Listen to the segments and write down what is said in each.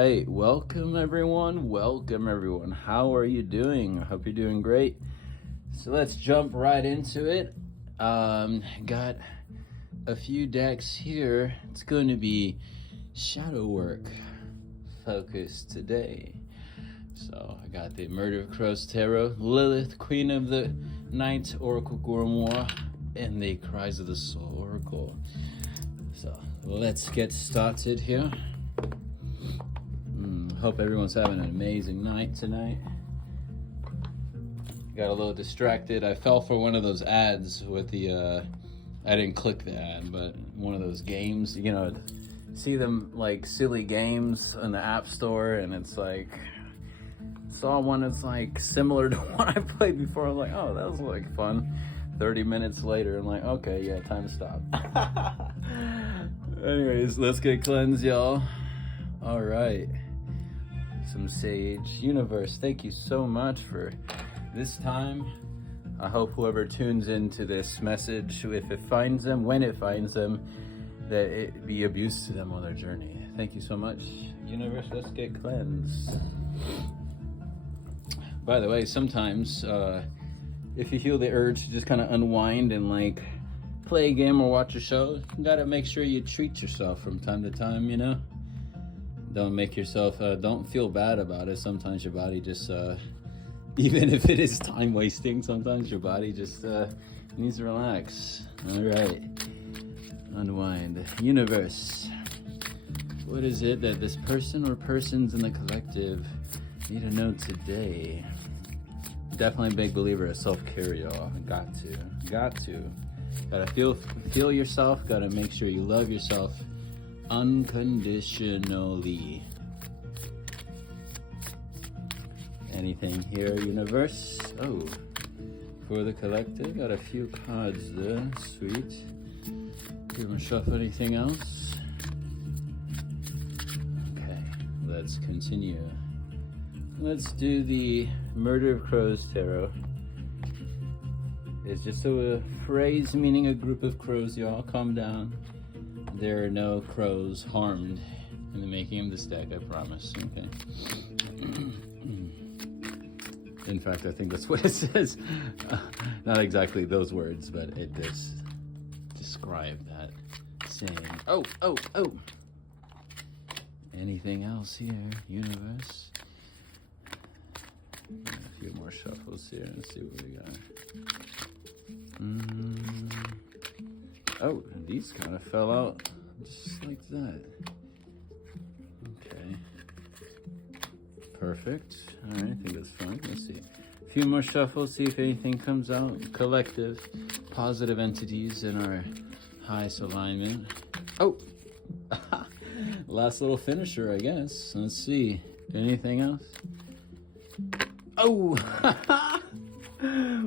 right, welcome everyone. How are you doing? I hope you're doing great. So let's jump right into it. Got a few decks here. It's going to be shadow work focused today. So I got the Murder of Crows Tarot, Lilith, Queen of the Night, Oracle Grimoire, and the Cries of the Soul Oracle. So let's get started here. Hope everyone's having an amazing night tonight. Got a little distracted. I fell for one of those ads with the, I didn't click the ad, but one of those games, you know, see them like silly games in the App Store, and it's like, saw one that's like similar to one I played before. I'm like, oh, that was like fun. 30 minutes later, I'm like, okay, yeah, time to stop. Anyways, let's get cleansed, y'all. All right. Some sage. Universe, thank you so much for this time. I hope whoever tunes into this message, if it finds them, when it finds them, that it be of use to them on their journey. Thank you so much. Universe, let's get cleansed. By the way, sometimes if you feel the urge to just kind of unwind and like play a game or watch a show, you gotta make sure you treat yourself from time to time, you know? Don't make yourself, don't feel bad about it. Sometimes your body just, even if it is time wasting, sometimes your body just needs to relax. All right, unwind. Universe, what is it that this person or persons in the collective need to know today? Definitely a big believer of self-care, y'all. Gotta feel yourself. Gotta make sure you love yourself unconditionally. Anything here, universe? Oh, for the collective, got a few cards there. Sweet. You want to shuffle anything else? Okay, let's continue. Let's do the Murder of Crows Tarot. It's just a phrase meaning a group of crows, y'all. Calm down. There are no crows harmed in the making of this deck, I promise. Okay. In fact, I think that's what it says. Not exactly those words, but it does describe that saying. Oh. Anything else here, universe? A few more shuffles here. Let's see what we got. Oh, these kind of fell out just like that. Okay. Perfect. All right, I think that's fine. Let's see. A few more shuffles, see if anything comes out. Collective, positive entities in our highest alignment. Oh! Last little finisher, I guess. Let's see. Anything else? Oh!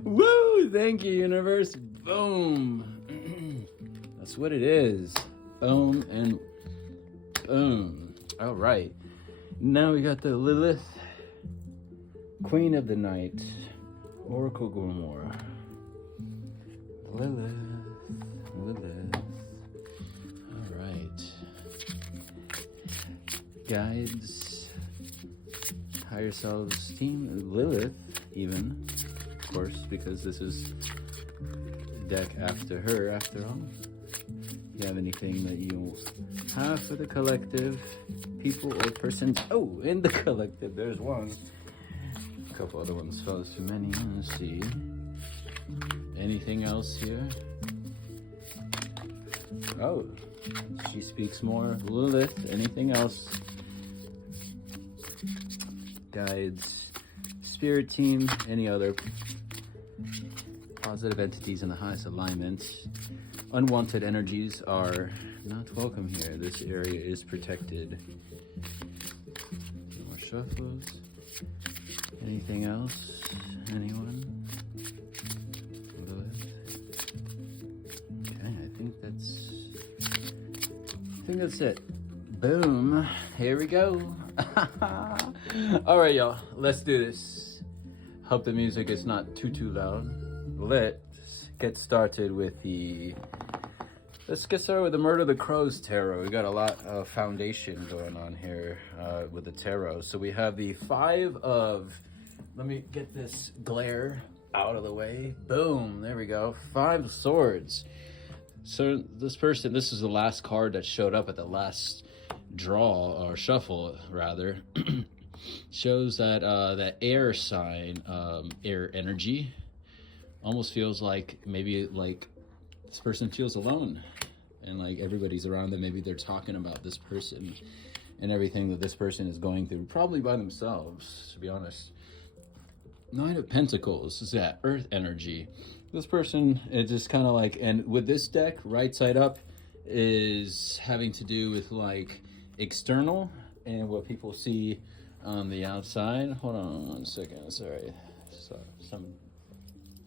Woo! Thank you, universe. Boom! That's what it is. Boom and boom. All right. Now we got the Lilith, Queen of the Night, Oracle Grimoire. Lilith. All right. Guides, higher self-esteem, Lilith, even, of course, because this is the deck after her, after all. You have anything that you have for the collective, people or persons? Oh, in the collective, there's one. A couple other ones fell too many. Let's see. Anything else here? Oh, she speaks more. Lilith, anything else? Guides, spirit team, any other positive entities in the highest alignment. Unwanted energies are not welcome here. This area is protected. More shuffles. Anything else? Anyone? Okay, I think that's it. Boom. Here we go. All right, y'all. Let's do this. Hope the music is not too loud. Let's get started with the Let's get started with the Murder of the Crows tarot. We got a lot of foundation going on here with the tarot. So we have the Five of, let me get this glare out of the way. Boom, there we go. Five of Swords. So this person, this is the last card that showed up at the last draw, or shuffle rather. Shows that that air sign, air energy, almost feels like maybe like this person feels alone and like everybody's around them. Maybe they're talking about this person and everything that this person is going through, probably by themselves, to be honest. Nine of Pentacles is that earth energy. This person is just kind of like, and with this deck, right side up is having to do with like external and what people see on the outside. Hold on 1 second, sorry. So,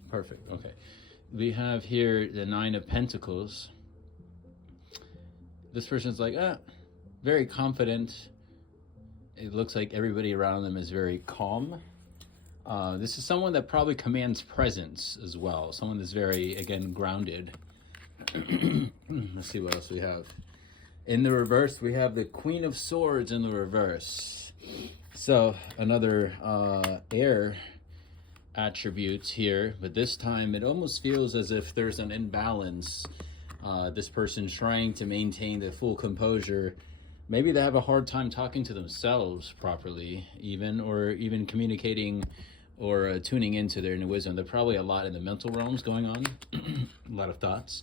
perfect, okay. We have here the Nine of Pentacles. This person's like, very confident. It looks like everybody around them is very calm. This is someone that probably commands presence as well. Someone that's very, again, grounded. Let's see what else we have. In the reverse, we have the Queen of Swords in the reverse. So, another air attributes here, but this time it almost feels as if there's an imbalance. This person's trying to maintain the full composure. Maybe they have a hard time talking to themselves properly, or even communicating or tuning into their inner wisdom. There's probably a lot in the mental realms going on, a lot of thoughts.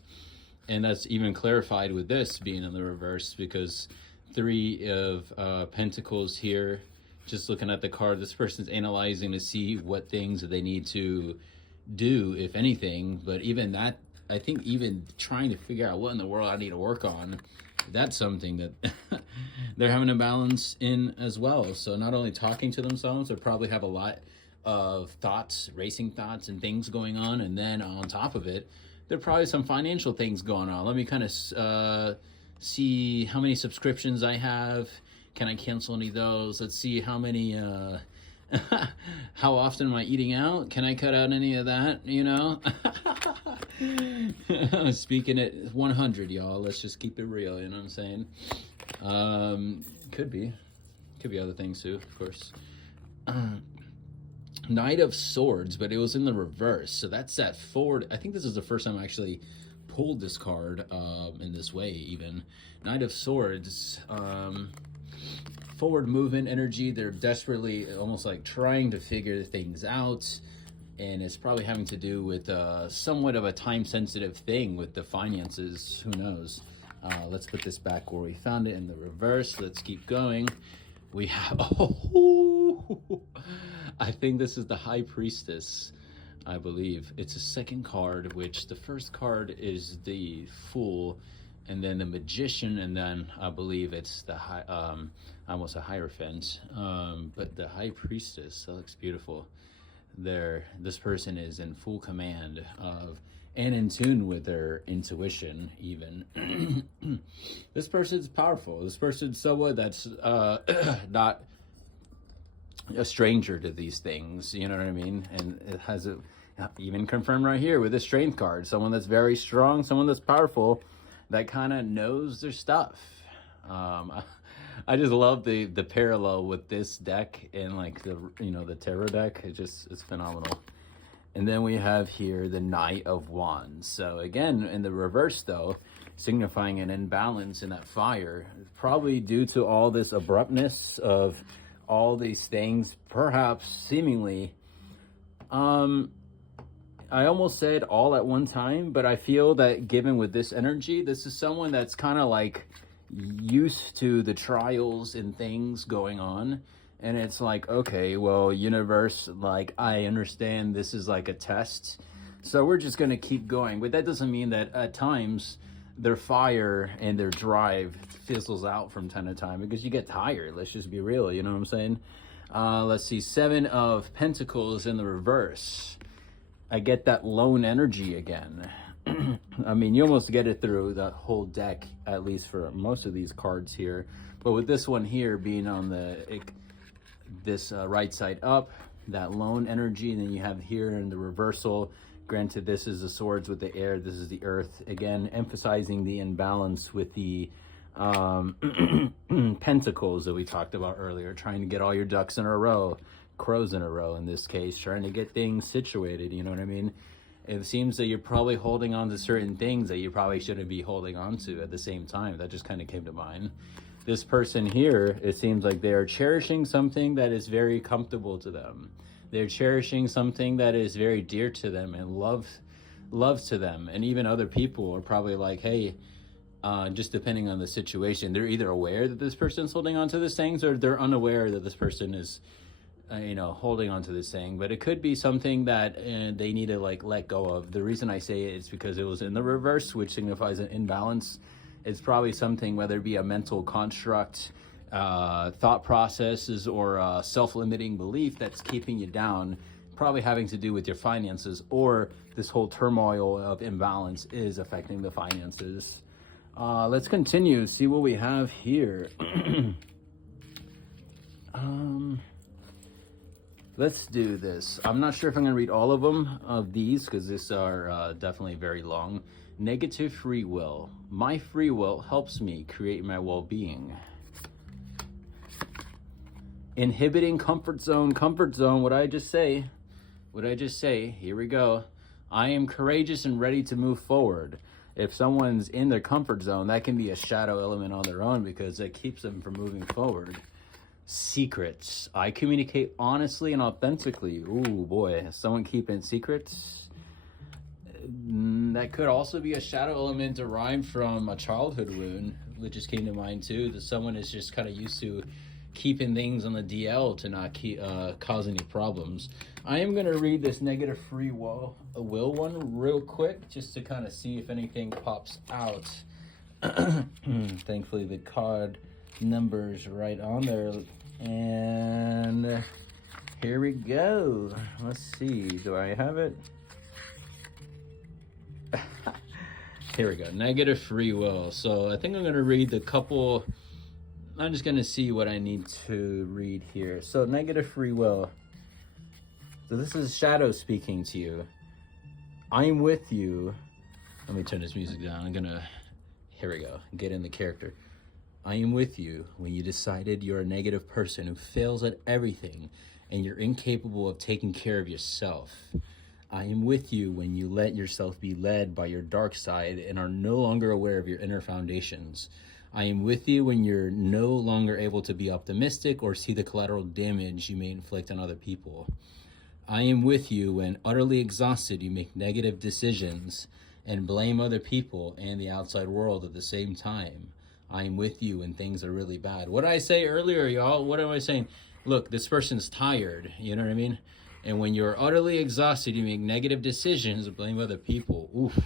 And that's even clarified with this being in the reverse, because Three of Pentacles here. Just looking at the card, this person's analyzing to see what things that they need to do, if anything. But even that, I think even trying to figure out what in the world I need to work on, that's something that they're having a balance in as well. So not only talking to themselves, they probably have a lot of thoughts, racing thoughts and things going on. And then on top of it, there are probably some financial things going on. Let me kind of see how many subscriptions I have. Can I cancel any of those? Let's see how many, how often am I eating out? Can I cut out any of that, you know? Speaking at 100, y'all. Let's just keep it real, you know what I'm saying? Could be other things too, of course. Knight of Swords, but it was in the reverse. So that's that forward. I think this is the first time I actually pulled this card in this way even. Knight of Swords, forward movement energy. They're desperately almost like trying to figure things out, and it's probably having to do with somewhat of a time sensitive thing with the finances. Who knows? Let's put this back where we found it in the reverse. Let's keep going. We have, I think this is the High Priestess, I believe. It's a second card, which the first card is the Fool, and then the Magician, and then I believe it's the almost a Hierophant, but the High Priestess, that looks beautiful. This person is in full command of and in tune with their intuition even. This person's powerful. This person's someone that's not a stranger to these things, you know what I mean? And it has even confirmed right here with the Strength card. Someone that's very strong, someone that's powerful, that kind of knows their stuff. I just love the parallel with this deck and like the tarot deck. It's phenomenal. And then we have here the Knight of Wands. So again, in the reverse though, signifying an imbalance in that fire, probably due to all this abruptness of all these things, perhaps seemingly. I almost said all at one time, but I feel that given with this energy, this is someone that's kind of like used to the trials and things going on. And it's like, okay, well, universe, like, I understand this is like a test, so we're just going to keep going. But that doesn't mean that at times their fire and their drive fizzles out from time to time, because you get tired. Let's just be real, you know what I'm saying? Let's see, Seven of Pentacles in the reverse. I get that lone energy again. I mean, you almost get it through the whole deck, at least for most of these cards here. But with this one here being on this right side up, that lone energy, and then you have here in the reversal Granted, this is the swords with the air, this is the earth. Again, emphasizing the imbalance with the pentacles that we talked about earlier, trying to get all your ducks in a row, crows in a row in this case, trying to get things situated, you know what I mean? It seems that you're probably holding on to certain things that you probably shouldn't be holding on to at the same time. That just kind of came to mind. This person here, it seems like they are cherishing something that is very comfortable to them. They're cherishing something that is very dear to them and love to them. And even other people are probably like, hey, just depending on the situation, they're either aware that this person's holding on to these things, or they're unaware that this person is holding on to this thing. But it could be something that they need to like let go of. The reason I say it is because it was in the reverse, which signifies an imbalance. It's probably something, whether it be a mental construct, thought processes, or self-limiting belief that's keeping you down, probably having to do with your finances, or this whole turmoil of imbalance is affecting the finances. Let's continue, see what we have here. Let's do this. I'm not sure if I'm going to read all of them, of these, because these are definitely very long. Negative free will. My free will helps me create my well-being. Inhibiting comfort zone. Comfort zone, what I just say? Here we go. I am courageous and ready to move forward. If someone's in their comfort zone, that can be a shadow element on their own, because it keeps them from moving forward. Secrets. I communicate honestly and authentically. Ooh, boy. Someone keeping secrets? That could also be a shadow element derived from a childhood wound, which just came to mind too, that someone is just kind of used to keeping things on the DL to not cause any problems. I am going to read this negative free will one real quick, just to kind of see if anything pops out. Thankfully the card number's right on there, and here we go. Let's see, do I have it? Here we go. Negative free will. So I think I'm going to read the couple. I'm just going to see what I need to read here. So negative free will. So this is shadow speaking to you. I'm with you. Let me turn this music down. Here we go. Get in the character. I am with you when you decided you're a negative person who fails at everything and you're incapable of taking care of yourself. I am with you when you let yourself be led by your dark side and are no longer aware of your inner foundations. I am with you when you're no longer able to be optimistic or see the collateral damage you may inflict on other people. I am with you when, utterly exhausted, you make negative decisions and blame other people and the outside world at the same time. I am with you when things are really bad. What did I say earlier, y'all? What am I saying? Look, this person's tired, you know what I mean? And when you're utterly exhausted, you make negative decisions and blame other people. Oof.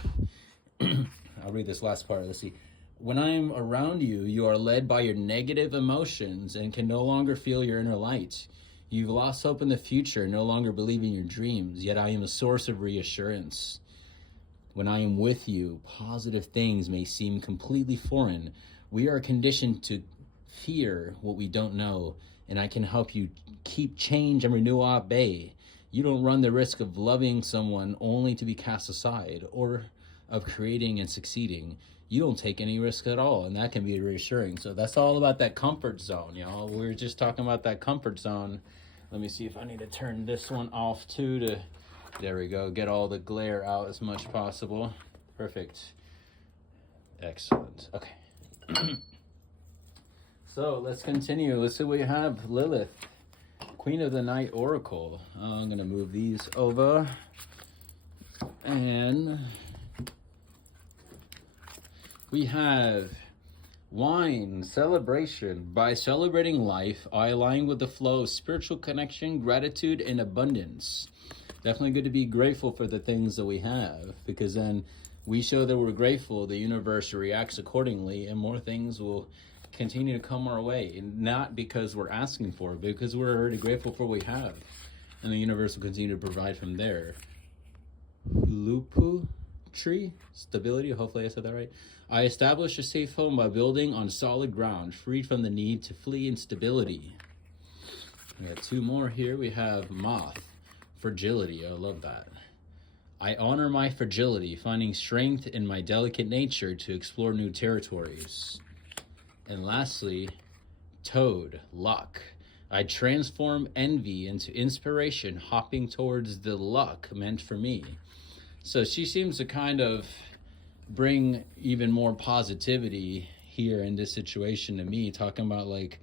I'll read this last part. Let's see. When I'm around you, you are led by your negative emotions and can no longer feel your inner light. You've lost hope in the future, no longer believe in your dreams, yet I am a source of reassurance. When I am with you, positive things may seem completely foreign. We are conditioned to fear what we don't know, and I can help you keep change and renewal at bay. You don't run the risk of loving someone only to be cast aside, or of creating and succeeding. You don't take any risk at all, and that can be reassuring. So that's all about that comfort zone, y'all. We were just talking about that comfort zone. Let me see if I need to turn this one off too there we go, get all the glare out as much as possible. Perfect. Excellent. Okay. So let's continue. Let's see what we have. Lilith, Queen of the Night Oracle. I'm going to move these over. And we have wine, celebration. By celebrating life, I align with the flow of spiritual connection, gratitude, and abundance. Definitely good to be grateful for the things that we have, because then we show that we're grateful, the universe reacts accordingly, and more things will continue to come our way. Not because we're asking for it, but because we're already grateful for what we have. And the universe will continue to provide from there. Lupu tree, stability, hopefully I said that right. I establish a safe home by building on solid ground, freed from the need to flee instability. We got two more here. We have moth, fragility. I love that. I honor my fragility, finding strength in my delicate nature to explore new territories. And lastly, Toad, luck. I transform envy into inspiration, hopping towards the luck meant for me. So she seems to kind of bring even more positivity here in this situation to me, talking about like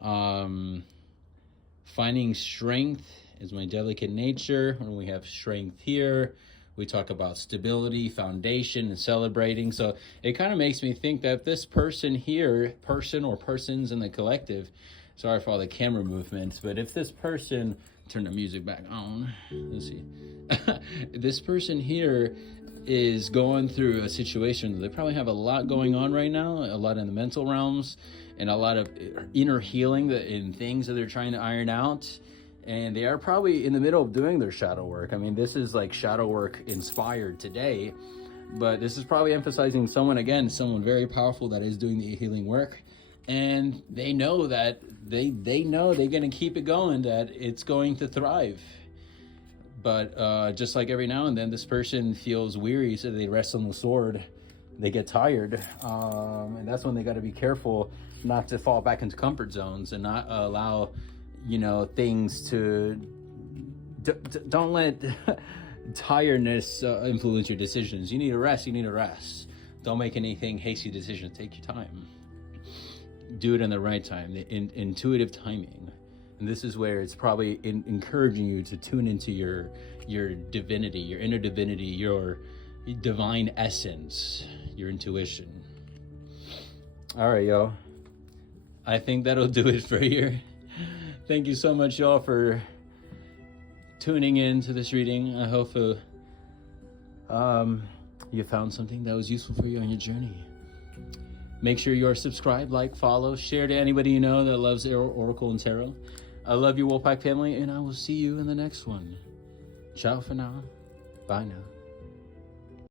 finding strength is my delicate nature. When we have strength here, we talk about stability, foundation, and celebrating. So it kind of makes me think that this person here, person or persons in the collective, sorry for all the camera movements, but if this person, turn the music back on, let's see, this person here is going through a situation, they probably have a lot going on right now, a lot in the mental realms, and a lot of inner healing in things that they're trying to iron out. And they are probably in the middle of doing their shadow work. I mean, this is like shadow work inspired today, but this is probably emphasizing someone very powerful that is doing the healing work. And they know that they know they're going to keep it going, that it's going to thrive. But just like every now and then, this person feels weary, so they rest on the sword. They get tired. And that's when they got to be careful not to fall back into comfort zones and not allow, things to... Don't let tiredness influence your decisions. You need to rest. Don't make anything hasty decisions. Take your time. Do it in the right time, the intuitive timing. And this is where it's probably encouraging you to tune into your divinity, your inner divinity, your divine essence, your intuition. All right, y'all. I think that'll do it for here. Thank you so much, y'all, for tuning in to this reading. I hope you found something that was useful for you on your journey. Make sure you're subscribed, like, follow, share to anybody you know that loves Oracle and Tarot. I love you, Wolfpack family, and I will see you in the next one. Ciao for now. Bye now.